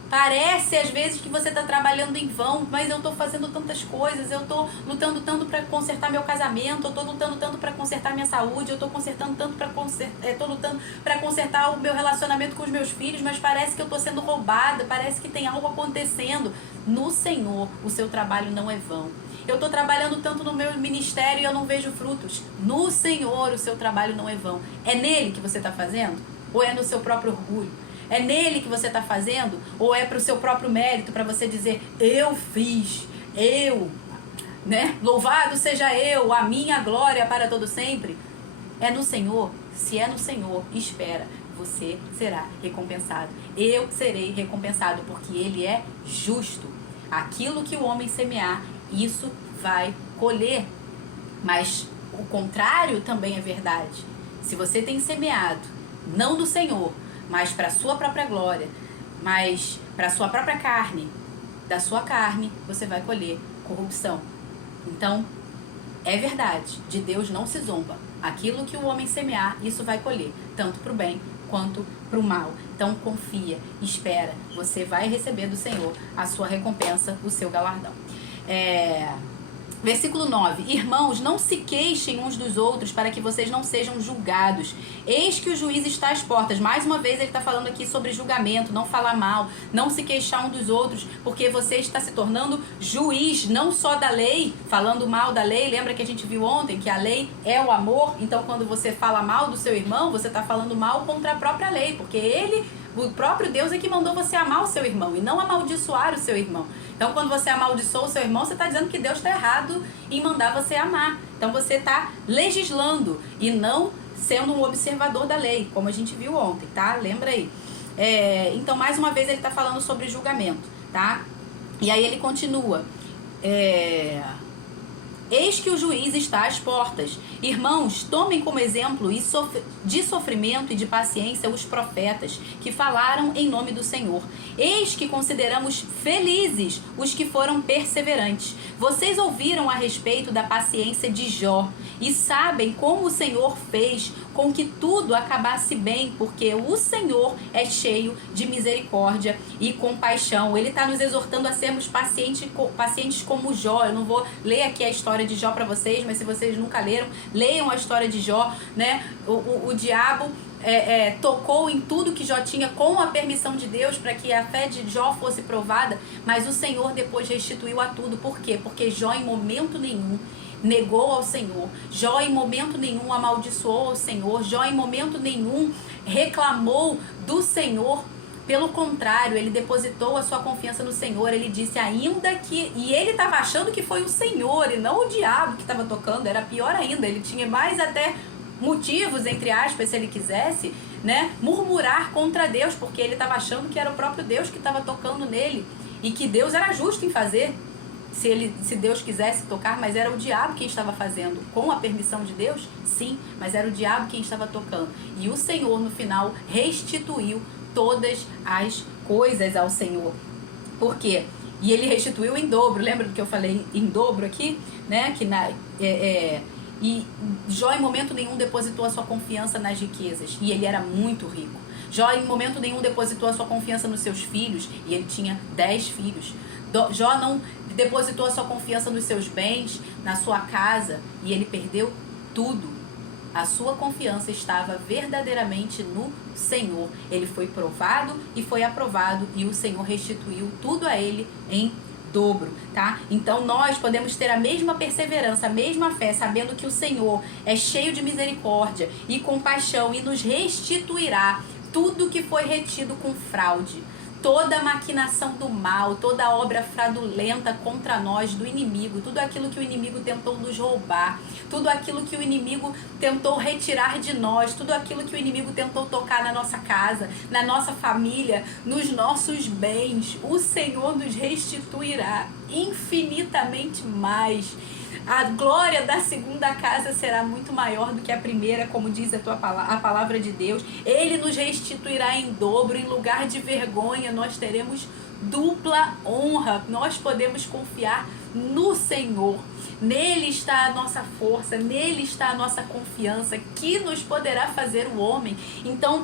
Parece às vezes que você está trabalhando em vão, mas eu estou fazendo tantas coisas, eu estou lutando tanto para consertar meu casamento, eu estou lutando tanto para consertar minha saúde, eu estou consertando tanto para lutando para consertar o meu relacionamento com os meus filhos, mas parece que eu estou sendo roubada, parece que tem algo acontecendo. No Senhor, o seu trabalho não é vão. Eu estou trabalhando tanto no meu ministério e eu não vejo frutos. No Senhor, o seu trabalho não é vão. É nele que você está fazendo? Ou é no seu próprio orgulho? É nele que você está fazendo? Ou é para o seu próprio mérito, para você dizer, eu fiz, eu, né? Louvado seja eu, a minha glória para todo sempre. É no Senhor? Se é no Senhor, espera, você será recompensado. Eu serei recompensado, porque ele é justo. Aquilo que o homem semear, isso vai colher. Mas o contrário também é verdade. Se você tem semeado, não do Senhor, mas para a sua própria glória, mas para a sua própria carne, da sua carne você vai colher corrupção. Então, é verdade, de Deus não se zomba. Aquilo que o homem semear, isso vai colher, tanto para o bem quanto para o mal. Então, confia, espera, você vai receber do Senhor a sua recompensa, o seu galardão. Versículo 9: irmãos, não se queixem uns dos outros para que vocês não sejam julgados. Eis que o juiz está às portas. Mais uma vez ele está falando aqui sobre julgamento, não falar mal, não se queixar um dos outros, porque você está se tornando juiz, não só da lei, falando mal da lei. Lembra que a gente viu ontem que a lei é o amor? Então quando você fala mal do seu irmão, você está falando mal contra a própria lei, porque o próprio Deus é que mandou você amar o seu irmão e não amaldiçoar o seu irmão. Então, quando você amaldiçoa o seu irmão, você está dizendo que Deus está errado em mandar você amar. Então, você está legislando e não sendo um observador da lei, como a gente viu ontem, tá? Lembra aí. Então, mais uma vez, ele está falando sobre julgamento, tá? E aí ele continua. Eis que o juiz está às portas. Irmãos, tomem como exemplo de sofrimento e de paciência os profetas que falaram em nome do Senhor. Eis que consideramos felizes os que foram perseverantes. Vocês ouviram a respeito da paciência de Jó e sabem como o Senhor fez com que tudo acabasse bem, porque o Senhor é cheio de misericórdia e compaixão. Ele está nos exortando a sermos pacientes como Jó. Eu não vou ler aqui a história de Jó para vocês, mas se vocês nunca leram, leiam a história de Jó, né? O diabo tocou em tudo que Jó tinha com a permissão de Deus para que a fé de Jó fosse provada, mas o Senhor depois restituiu a tudo. Por quê? Porque Jó em momento nenhum negou ao Senhor, Jó em momento nenhum amaldiçoou ao Senhor, Jó em momento nenhum reclamou do Senhor. Pelo contrário, ele depositou a sua confiança no Senhor. Ele disse ainda que... E ele estava achando que foi o Senhor e não o diabo que estava tocando. Era pior ainda, ele tinha mais até motivos, entre aspas, se ele quisesse, né, murmurar contra Deus, porque ele estava achando que era o próprio Deus que estava tocando nele e que Deus era justo em fazer. se Deus quisesse tocar, mas era o diabo quem estava fazendo. Com a permissão de Deus, sim, mas era o diabo quem estava tocando. E o Senhor, no final, restituiu todas as coisas ao Senhor. Por quê? E ele restituiu em dobro. Lembra do que eu falei em dobro aqui? Né? E Jó em momento nenhum depositou a sua confiança nas riquezas. E ele era muito rico. Jó em momento nenhum depositou a sua confiança nos seus filhos. E ele tinha 10 filhos. Jó não depositou a sua confiança nos seus bens, na sua casa. E ele perdeu tudo. A sua confiança estava verdadeiramente no Senhor. Ele foi provado e foi aprovado. E o Senhor restituiu tudo a ele em dobro, tá? Então nós podemos ter a mesma perseverança, a mesma fé, sabendo que o Senhor é cheio de misericórdia e compaixão e nos restituirá tudo que foi retido com fraude. Toda a maquinação do mal, toda a obra fraudulenta contra nós do inimigo, tudo aquilo que o inimigo tentou nos roubar, tudo aquilo que o inimigo tentou retirar de nós, tudo aquilo que o inimigo tentou tocar na nossa casa, na nossa família, nos nossos bens, o Senhor nos restituirá infinitamente mais. A glória da segunda casa será muito maior do que a primeira, como diz a palavra de Deus. Ele nos restituirá em dobro, em lugar de vergonha nós teremos dupla honra. Nós podemos confiar no Senhor. Nele está a nossa força, nele está a nossa confiança, que nos poderá fazer o homem. Então,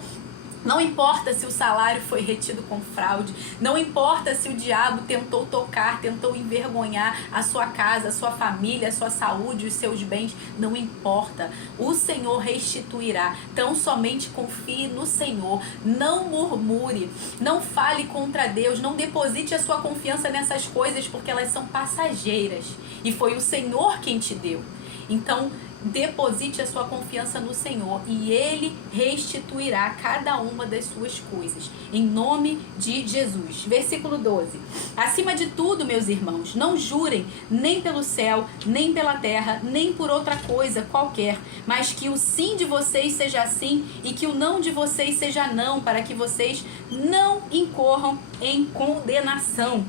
não importa se o salário foi retido com fraude, não importa se o diabo tentou tocar, tentou envergonhar a sua casa, a sua família, a sua saúde, os seus bens, não importa. O Senhor restituirá. Então somente confie no Senhor, não murmure, não fale contra Deus, não deposite a sua confiança nessas coisas, porque elas são passageiras e foi o Senhor quem te deu. Então, deposite a sua confiança no Senhor e Ele restituirá cada uma das suas coisas, em nome de Jesus. Versículo 12. Acima de tudo, meus irmãos, não jurem nem pelo céu, nem pela terra, nem por outra coisa qualquer, mas que o sim de vocês seja sim e que o não de vocês seja não, para que vocês não incorram em condenação.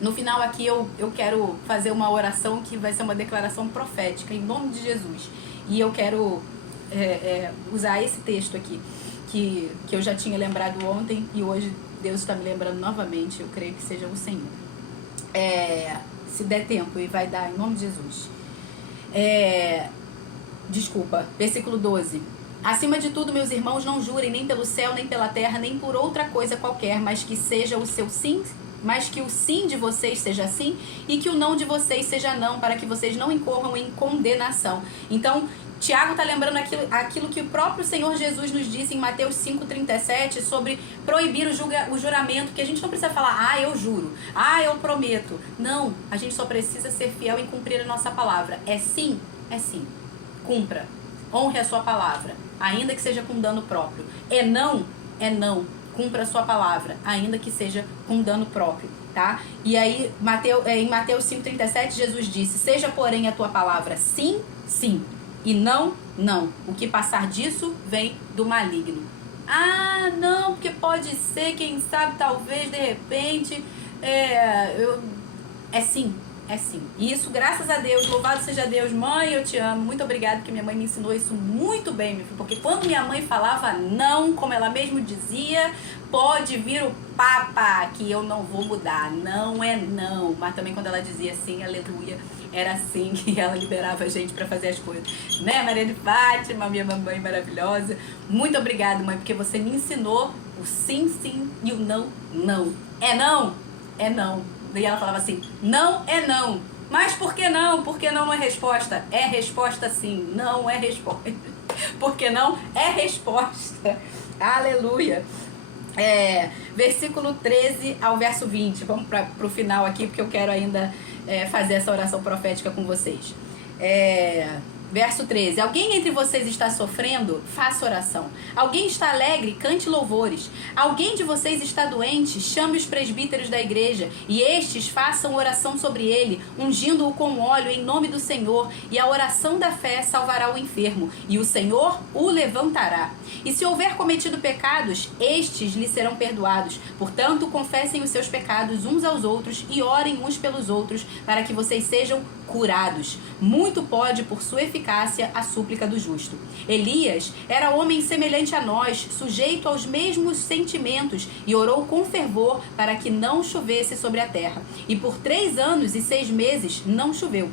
No final aqui eu quero fazer uma oração que vai ser uma declaração profética em nome de Jesus. E eu quero usar esse texto aqui, que eu já tinha lembrado ontem e hoje Deus está me lembrando novamente. Eu creio que seja o Senhor. Se der tempo, e vai dar em nome de Jesus. Versículo 12. Acima de tudo, meus irmãos, não jurem nem pelo céu, nem pela terra, nem por outra coisa qualquer, mas que seja o seu sim, mas que o sim de vocês seja sim e que o não de vocês seja não, para que vocês não incorram em condenação. Então, Tiago está lembrando aquilo que o próprio Senhor Jesus nos disse em Mateus 5,37 sobre proibir o juramento, que a gente não precisa falar, eu juro, eu prometo. Não, a gente só precisa ser fiel em cumprir a nossa palavra. É sim, cumpra, honre a sua palavra, ainda que seja com dano próprio. É não, cumpra a sua palavra, ainda que seja com dano próprio, tá? E aí, em Mateus 5,37, Jesus disse, seja, porém, a tua palavra sim, sim, e não, não. O que passar disso vem do maligno. Não, porque pode ser, quem sabe, talvez, de repente, sim. E isso, graças a Deus, louvado seja Deus. Mãe, eu te amo, muito obrigada, porque minha mãe me ensinou isso muito bem, meu filho. Porque quando minha mãe falava não, como ela mesmo dizia, pode vir o papa, que eu não vou mudar, não é não. Mas também quando ela dizia sim, aleluia, era assim que ela liberava a gente pra fazer as coisas. Né, Maria de Fátima, minha mamãe maravilhosa. Muito obrigada, mãe, porque você me ensinou o sim, sim e o não, não. É não? É não. E ela falava assim, não é não. Mas por que não? Porque não é resposta. É resposta sim, não é resposta. Porque não é resposta. Aleluia. Versículo 13 ao verso 20. Vamos para o final aqui, porque eu quero ainda fazer essa oração profética com vocês. Verso 13. Alguém entre vocês está sofrendo? Faça oração. Alguém está alegre? Cante louvores. Alguém de vocês está doente? Chame os presbíteros da igreja, e estes façam oração sobre ele, ungindo-o com óleo em nome do Senhor, e a oração da fé salvará o enfermo, e o Senhor o levantará. E se houver cometido pecados, estes lhe serão perdoados. Portanto, confessem os seus pecados uns aos outros e orem uns pelos outros, para que vocês sejam curados. Muito pode, por sua eficácia, a súplica do justo. Elias era homem semelhante a nós, sujeito aos mesmos sentimentos, e orou com fervor para que não chovesse sobre a terra. E por 3 anos e 6 meses não choveu.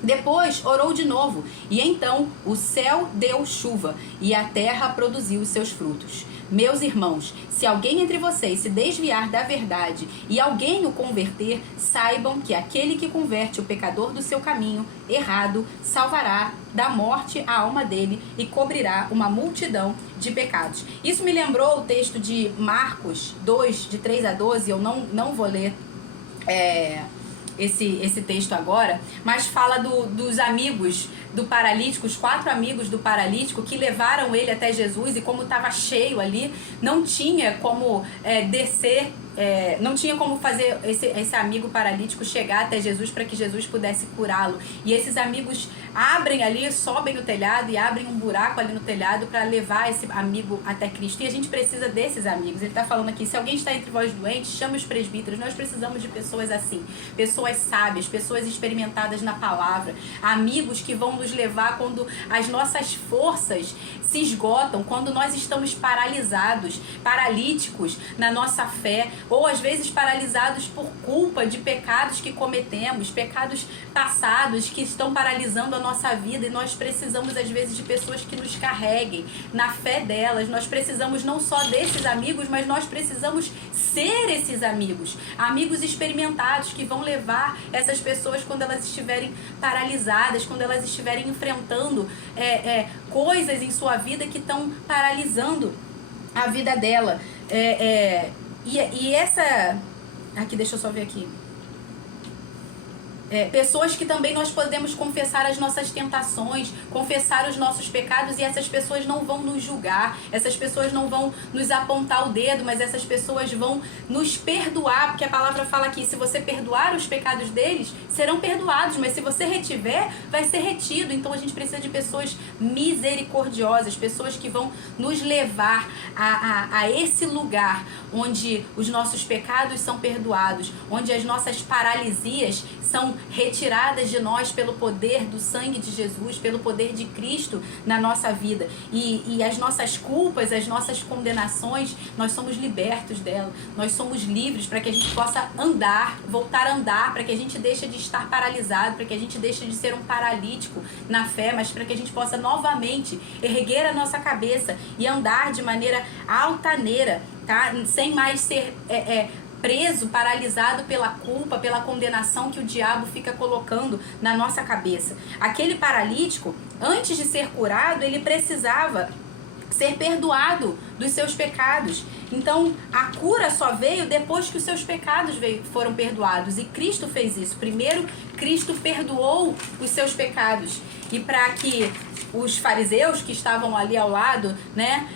Depois orou de novo, e então o céu deu chuva, e a terra produziu os seus frutos. Meus irmãos, se alguém entre vocês se desviar da verdade e alguém o converter, saibam que aquele que converte o pecador do seu caminho errado salvará da morte a alma dele e cobrirá uma multidão de pecados. Isso me lembrou o texto de Marcos 2, de 3 a 12, eu não vou ler esse texto agora, mas fala dos amigos do paralítico, os 4 amigos do paralítico que levaram ele até Jesus, e como estava cheio ali, não tinha como descer, não tinha como fazer esse amigo paralítico chegar até Jesus para que Jesus pudesse curá-lo. E esses amigos abrem ali, sobem o telhado e abrem um buraco ali no telhado para levar esse amigo até Cristo. E a gente precisa desses amigos. Ele está falando aqui, se alguém está entre vós doentes, chame os presbíteros. Nós precisamos de pessoas assim, pessoas sábias, pessoas experimentadas na palavra, amigos que vão nos levar quando as nossas forças se esgotam, quando nós estamos paralisados, paralíticos na nossa fé, ou às vezes paralisados por culpa de pecados que cometemos, pecados passados que estão paralisando a nossa vida, e nós precisamos às vezes de pessoas que nos carreguem na fé delas. Nós precisamos não só desses amigos, mas nós precisamos ser esses amigos, amigos experimentados que vão levar essas pessoas quando elas estiverem paralisadas, quando elas estiverem enfrentando coisas em sua vida que estão paralisando a vida dela. E essa... Aqui, deixa eu só ver aqui. Pessoas que também nós podemos confessar as nossas tentações, confessar os nossos pecados, e essas pessoas não vão nos julgar, essas pessoas não vão nos apontar o dedo, mas essas pessoas vão nos perdoar, porque a palavra fala que se você perdoar os pecados deles, serão perdoados, mas se você retiver, vai ser retido. Então a gente precisa de pessoas misericordiosas, pessoas que vão nos levar a esse lugar onde os nossos pecados são perdoados, onde as nossas paralisias são retiradas de nós pelo poder do sangue de Jesus, pelo poder de Cristo na nossa vida. E as nossas culpas, as nossas condenações, nós somos libertos dela. Nós somos livres para que a gente possa andar, voltar a andar, para que a gente deixe de estar paralisado, para que a gente deixe de ser um paralítico na fé, mas para que a gente possa novamente erguer a nossa cabeça e andar de maneira altaneira, tá? Sem mais ser... preso, paralisado pela culpa, pela condenação que o diabo fica colocando na nossa cabeça. Aquele paralítico, antes de ser curado, ele precisava ser perdoado dos seus pecados. Então, a cura só veio depois que os seus pecados foram perdoados. E Cristo fez isso. Primeiro, Cristo perdoou os seus pecados. E para que os fariseus que estavam ali ao lado, né,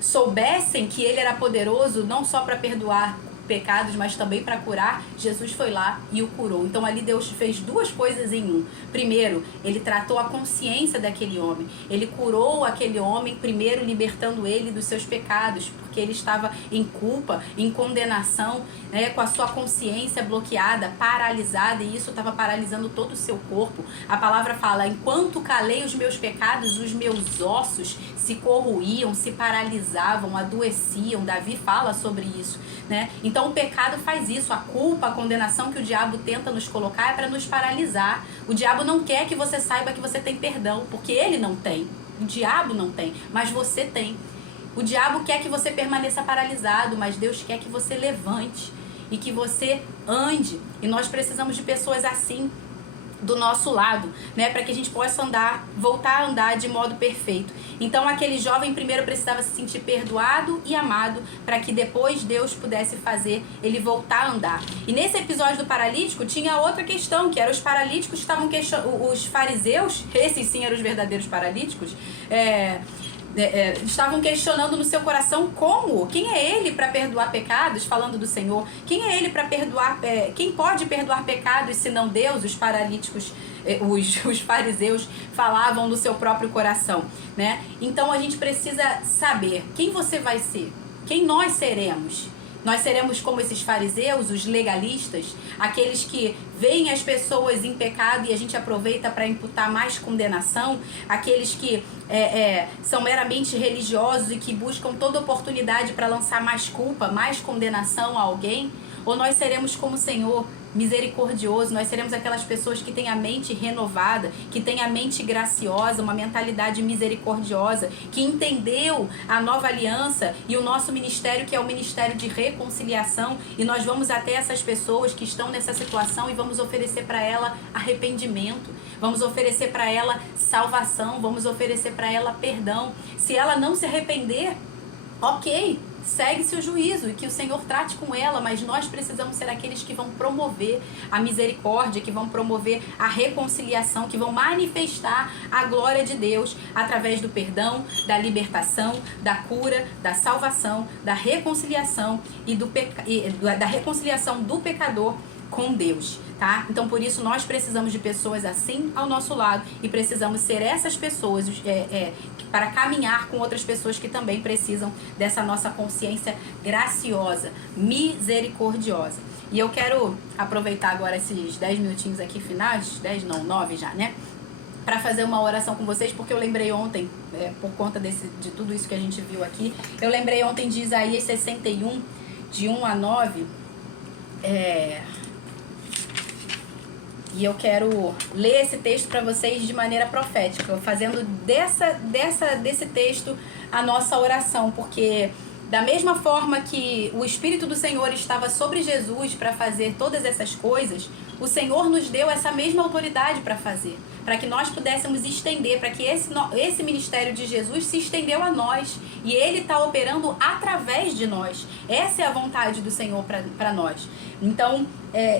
soubessem que ele era poderoso não só para perdoar pecados, mas também para curar, Jesus foi lá e o curou. Então ali Deus fez 2 coisas em um. Primeiro, ele tratou a consciência daquele homem. Ele curou aquele homem, primeiro libertando ele dos seus pecados, porque ele estava em culpa, em condenação, né, com a sua consciência bloqueada, paralisada, e isso estava paralisando todo o seu corpo. A palavra fala, enquanto calei os meus pecados, os meus ossos se corroíam, se paralisavam, adoeciam. Davi fala sobre isso, né? Então o pecado faz isso, a culpa, a condenação que o diabo tenta nos colocar é para nos paralisar. O diabo não quer que você saiba que você tem perdão, porque ele não tem. O diabo não tem, mas você tem. O diabo quer que você permaneça paralisado, mas Deus quer que você levante e que você ande. E nós precisamos de pessoas assim, do nosso lado, né, para que a gente possa voltar a andar de modo perfeito. Então aquele jovem primeiro precisava se sentir perdoado e amado para que depois Deus pudesse fazer ele voltar a andar. E nesse episódio do paralítico tinha outra questão, que eram os paralíticos que estavam os fariseus, esses sim eram os verdadeiros paralíticos, estavam questionando no seu coração como? Quem é ele para perdoar pecados? Falando do Senhor. Quem é ele para perdoar? Quem pode perdoar pecados se não Deus? Os paralíticos, os fariseus falavam no seu próprio coração, né? Então a gente precisa saber quem você vai ser, quem nós seremos. Nós seremos como esses fariseus, os legalistas, aqueles que veem as pessoas em pecado e a gente aproveita para imputar mais condenação, aqueles que são meramente religiosos e que buscam toda oportunidade para lançar mais culpa, mais condenação a alguém. Ou nós seremos como o Senhor, misericordioso, nós seremos aquelas pessoas que têm a mente renovada, que têm a mente graciosa, uma mentalidade misericordiosa, que entendeu a nova aliança e o nosso ministério, que é o ministério de reconciliação, e nós vamos até essas pessoas que estão nessa situação e vamos oferecer para ela arrependimento, vamos oferecer para ela salvação, vamos oferecer para ela perdão. Se ela não se arrepender, ok, segue-se o juízo e que o Senhor trate com ela, mas nós precisamos ser aqueles que vão promover a misericórdia, que vão promover a reconciliação, que vão manifestar a glória de Deus através do perdão, da libertação, da cura, da salvação, da reconciliação da reconciliação do pecador com Deus, tá? Então por isso nós precisamos de pessoas assim ao nosso lado e precisamos ser essas pessoas para caminhar com outras pessoas que também precisam dessa nossa consciência graciosa, misericordiosa. E eu quero aproveitar agora esses 10 minutinhos aqui finais, 10 não, 9 já, né? Para fazer uma oração com vocês, porque eu lembrei ontem, por conta de tudo isso que a gente viu aqui, eu lembrei ontem de Isaías 61, de 1 a 9, e eu quero ler esse texto para vocês de maneira profética, fazendo desse texto a nossa oração, porque da mesma forma que o Espírito do Senhor estava sobre Jesus para fazer todas essas coisas, o Senhor nos deu essa mesma autoridade para fazer, para que nós pudéssemos estender, para que esse ministério de Jesus se estendeu a nós e Ele está operando através de nós. Essa é a vontade do Senhor para nós. Então,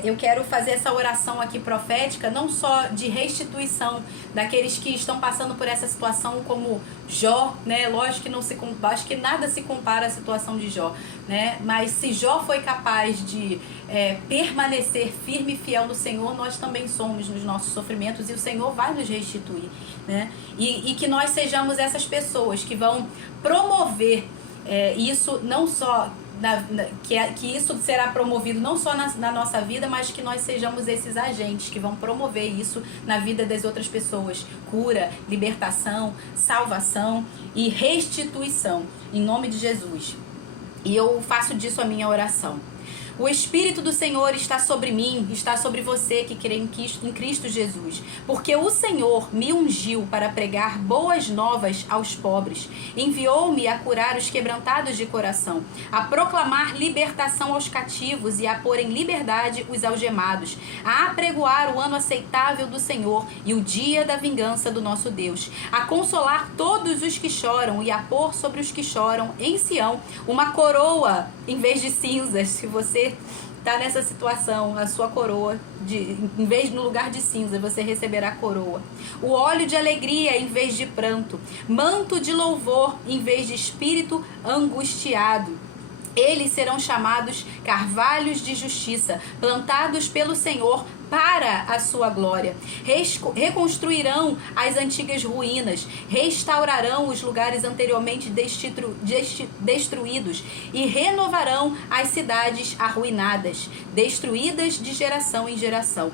eu quero fazer essa oração aqui profética, não só de restituição daqueles que estão passando por essa situação como Jó, né? Lógico que acho que nada se compara à situação de Jó, né? Mas se Jó foi capaz de permanecer firme e fiel no Senhor, nós também somos nos nossos sofrimentos e o Senhor vai nos restituir, né? E que nós sejamos essas pessoas que vão promover isso, não só que isso será promovido não só na nossa vida, mas que nós sejamos esses agentes que vão promover isso na vida das outras pessoas. Cura, libertação, salvação e restituição, em nome de Jesus. E eu faço disso a minha oração. O Espírito do Senhor está sobre mim, está sobre você que crê em Cristo Jesus, porque o Senhor me ungiu para pregar boas novas aos pobres, enviou-me a curar os quebrantados de coração, a proclamar libertação aos cativos e a pôr em liberdade os algemados, a apregoar o ano aceitável do Senhor e o dia da vingança do nosso Deus, a consolar todos os que choram e a pôr sobre os que choram em Sião uma coroa em vez de cinzas. Se você está nessa situação, a sua coroa, no lugar de cinza, você receberá coroa. O óleo de alegria em vez de pranto, manto de louvor em vez de espírito angustiado. Eles serão chamados carvalhos de justiça, plantados pelo Senhor para a sua glória. Reconstruirão as antigas ruínas, restaurarão os lugares anteriormente destruídos e renovarão as cidades arruinadas, destruídas de geração em geração.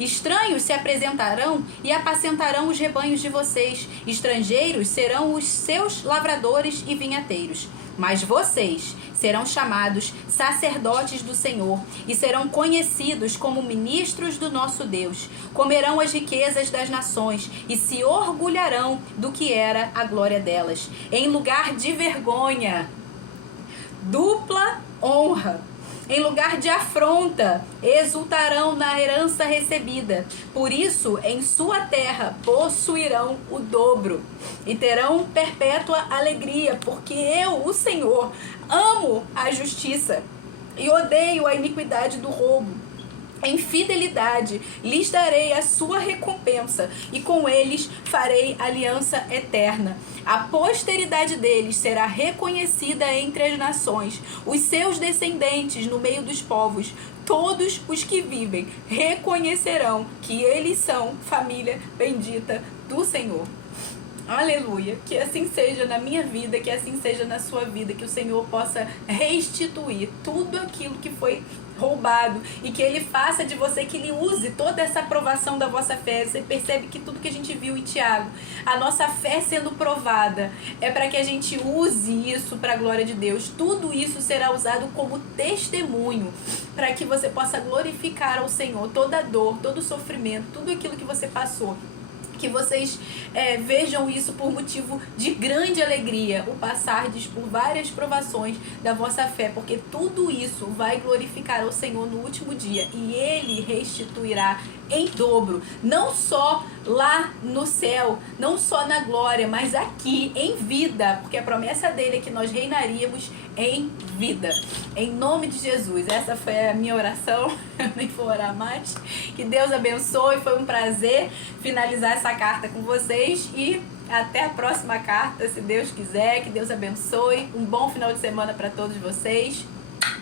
Estranhos se apresentarão e apacentarão os rebanhos de vocês. Estrangeiros serão os seus lavradores e vinhateiros. Mas vocês serão chamados sacerdotes do Senhor e serão conhecidos como ministros do nosso Deus. Comerão as riquezas das nações e se orgulharão do que era a glória delas. Em lugar de vergonha, dupla honra. Em lugar de afronta, exultarão na herança recebida. Por isso, em sua terra possuirão o dobro e terão perpétua alegria, porque eu, o Senhor, amo a justiça e odeio a iniquidade do roubo. Em fidelidade lhes darei a sua recompensa, e com eles farei aliança eterna. A posteridade deles será reconhecida entre as nações, os seus descendentes no meio dos povos. Todos os que vivem reconhecerão que eles são família bendita do Senhor. Aleluia, que assim seja na minha vida, que assim seja na sua vida, que o Senhor possa restituir tudo aquilo que foi roubado e que Ele faça de você, que Ele use toda essa aprovação da vossa fé. Você percebe que tudo que a gente viu em Tiago, a nossa fé sendo provada, é para que a gente use isso para a glória de Deus. Tudo isso será usado como testemunho para que você possa glorificar ao Senhor. Toda dor, todo sofrimento, tudo aquilo que você passou, que vocês vejam isso por motivo de grande alegria, o passardes por várias provações da vossa fé, porque tudo isso vai glorificar ao Senhor no último dia, e Ele restituirá em dobro, não só lá no céu, não só na glória, mas aqui em vida, porque a promessa dele é que nós reinaríamos em vida. Em nome de Jesus, essa foi a minha oração. Eu nem vou orar mais. Que Deus abençoe, foi um prazer finalizar essa carta com vocês e até a próxima carta, se Deus quiser. Que Deus abençoe, um bom final de semana para todos vocês.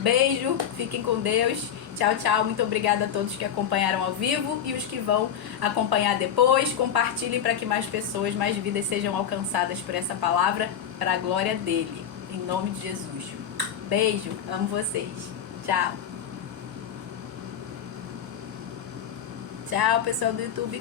Beijo, fiquem com Deus. Tchau, tchau. Muito obrigada a todos que acompanharam ao vivo e os que vão acompanhar depois. Compartilhem para que mais pessoas, mais vidas sejam alcançadas por essa palavra, para a glória dele. Em nome de Jesus. Beijo, amo vocês. Tchau. Tchau, pessoal do YouTube.